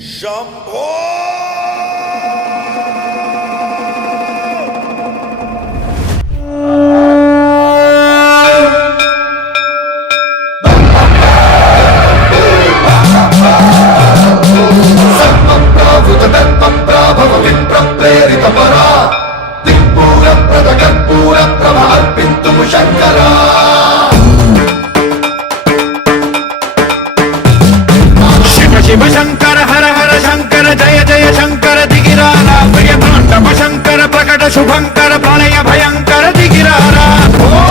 शंभो शिव शंकर हर हर शंकर जय जय शंकर दिगिरारा प्रिय तांडव शंकर प्रकट शुभंकर प्रलय भयंकर दिगिरारा।